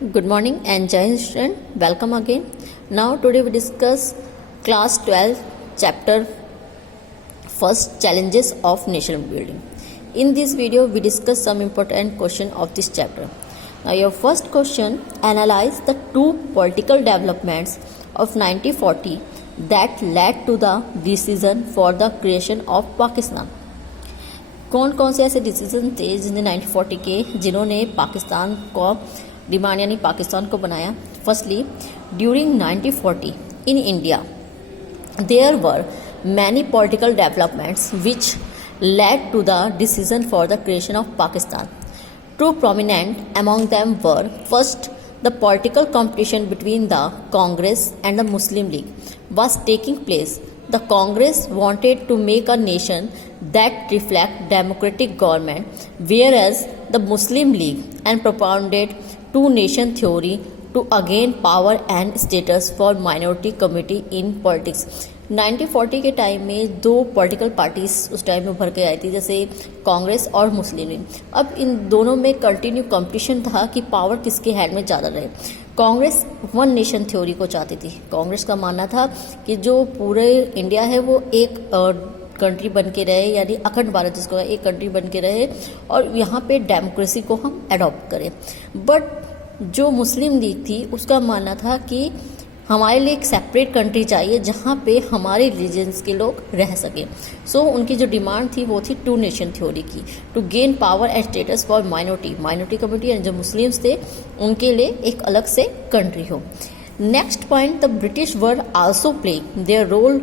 Good morning and Jai Hind student. Welcome again. Now today we discuss class 12 chapter first challenges of nation building. In this video we discuss some important question of this chapter. Now your first question, analyze the two political developments of 1940 that led to the decision for the creation of Pakistan. कौन कौन से ऐसे decision थे जिन्हें 1940 के जिन्होंने पाकिस्तान को demand यानी पाकिस्तान को बनाया. Firstly, during 1940 in India there were many political developments which led to the decision for the creation of Pakistan. Two prominent among them were, first, the political competition between the Congress and the Muslim League was taking place. The Congress wanted to make a nation that reflect democratic government, whereas the Muslim League and propounded two-nation theory to gain power and status for minority community in politics. 1940 के time में दो political parties उस time में उभर के आई थी, जैसे कांग्रेस और मुस्लिम लीग. अब इन दोनों में कंटिन्यू कंपटीशन था कि पावर किसके हैंड में ज़्यादा रहे. कांग्रेस वन नेशन थ्योरी को चाहती थी. कांग्रेस का मानना था कि जो पूरे इंडिया है वो एक कंट्री बन के रहे, यानी अखंड भारत जिसको एक कंट्री बन के रहे और यहाँ पे डेमोक्रेसी को हम अडॉप्ट करें. बट जो मुस्लिम लीग थी उसका मानना था कि हमारे लिए एक सेपरेट कंट्री चाहिए जहाँ पे हमारे रिलीजन्स के लोग रह सकें. सो उनकी जो डिमांड थी वो थी टू नेशन थ्योरी की, to gain power and status for minority community, and जो मुस्लिम्स थे उनके लिए एक अलग से कंट्री हो. Next point, the British were also play their role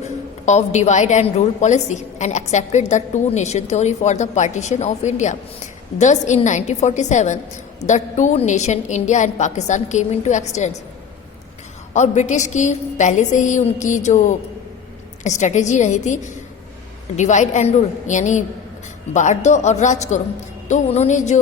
of divide and rule policy and accepted the two nation theory for the partition of India. Thus in 1947 the two nation India and Pakistan came into existence. और British की पहले से ही उनकी जो strategy रही थी divide and rule, यानी बांट दो और राज करो, तो उन्होंने जो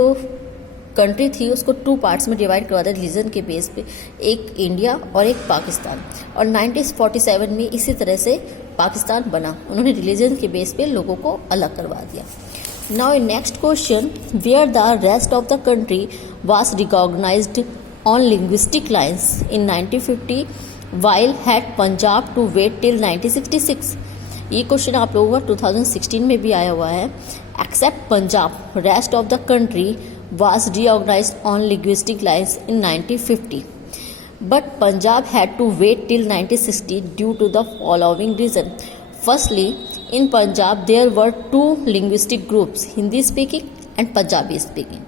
कंट्री थी उसको टू पार्ट्स में डिवाइड करवा दिया रिलीजन के बेस पे, एक इंडिया और एक पाकिस्तान. और 1947 में इसी तरह से पाकिस्तान बना. उन्होंने रिलीजन के बेस पे लोगों को अलग करवा दिया. Now in next question, where the rest of the country was recognised on linguistic lines in 1950 while had Punjab to wait till 1966. ये क्वेश्चन आप लोगों का 2016 में भी आया हुआ है. Except Punjab, rest of the country was reorganized on linguistic lines in 1950, but Punjab had to wait till 1960 due to the following reason. Firstly, in Punjab there were two linguistic groups, Hindi speaking and Punjabi speaking.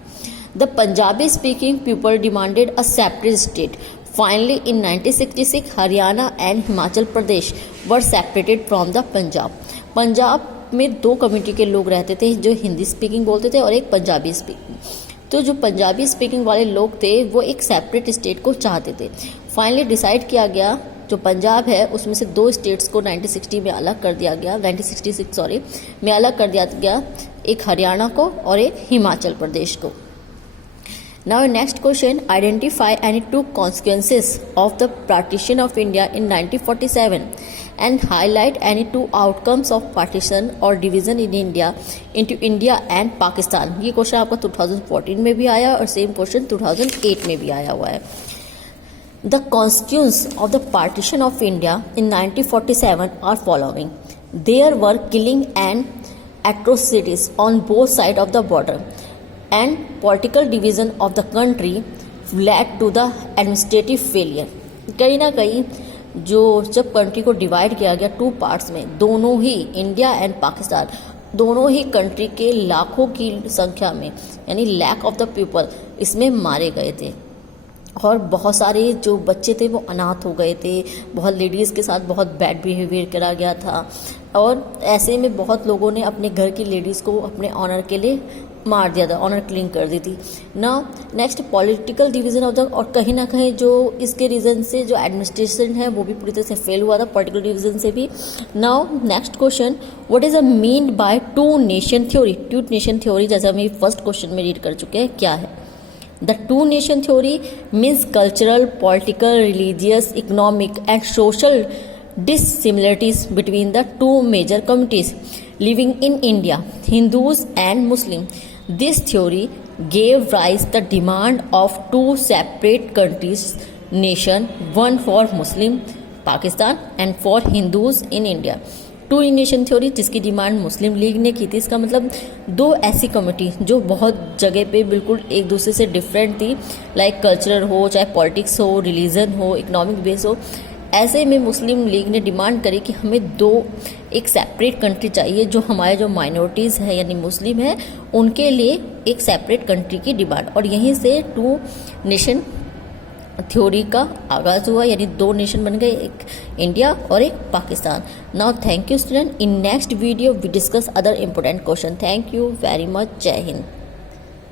The Punjabi speaking people demanded a separate state. Finally, in 1966, Haryana and Himachal Pradesh were separated from the Punjab. Punjab में दो community के लोग रहते थे, जो Hindi speaking बोलते थे और एक पंजाबी स्पीकिंग. तो जो पंजाबी स्पीकिंग वाले लोग थे वो एक सेपरेट स्टेट को चाहते थे. फाइनली डिसाइड किया गया, जो पंजाब है उसमें से दो स्टेट्स को 1960 में अलग कर दिया गया, 1966 में अलग कर दिया गया, एक हरियाणा को और एक हिमाचल प्रदेश को. Now next question, identify any two consequences of the partition of India in 1947 and highlight any two outcomes of partition or division in India into India and Pakistan. ये क्वेश्चन आपका 2014 में भी आया और सेम क्वेश्चन 2008 में भी आया हुआ है. The consequences of the partition of India in 1947 are following. There were killing and atrocities on both sides of the border, and political division of the country led to the administrative failure. कहीं ना कहीं जो जब country को divide किया गया two parts में, दोनों ही इंडिया एंड पाकिस्तान दोनों ही कंट्री के लाखों की संख्या में, यानी लैक ऑफ द पीपल इसमें मारे गए थे. और बहुत सारे जो बच्चे थे वो अनाथ हो गए थे, बहुत लेडीज़ के साथ बहुत बैड बिहेवियर करा गया था, और ऐसे में बहुत लोगों ने अपने घर की लेडीज़ को अपने ऑनर के लिए मार दिया था, ऑनर किलिंग कर दी थी. Now next, political division of the, और कहीं ना कहीं जो इसके रीज़न से जो एडमिनिस्ट्रेशन है वो भी पूरी तरह से फेल हुआ था पॉलिटिकल डिवीजन से भी. Now next question, what is a mean by two nation theory. Two nation theory जैसे हम फर्स्ट क्वेश्चन में रीड कर चुके हैं, क्या है? The two nation theory means cultural, political, religious, economic and social dissimilarities between the two major communities living in India, Hindus and Muslims. This theory gave rise the demand of two separate countries nation, one for Muslim Pakistan and for Hindus in India. Two nation theory जिसकी demand Muslim League ने की थी, इसका मतलब दो ऐसी community जो बहुत जगह पे बिल्कुल एक दूसरे से डिफरेंट थी, लाइक कल्चरल हो, चाहे पॉलिटिक्स हो, रिलीजन हो, इकोनॉमिक बेस हो, ऐसे में मुस्लिम लीग ने डिमांड करी कि हमें एक सेपरेट कंट्री चाहिए जो हमारे जो माइनॉरिटीज़ है यानी मुस्लिम है उनके लिए एक सेपरेट कंट्री की डिमांड, और यहीं से टू नेशन थ्योरी का आगाज हुआ, यानी दो नेशन बन गए, एक इंडिया और एक Pakistan. Now thank you student. In next video we discuss other important question. Thank you very much. जय हिंद.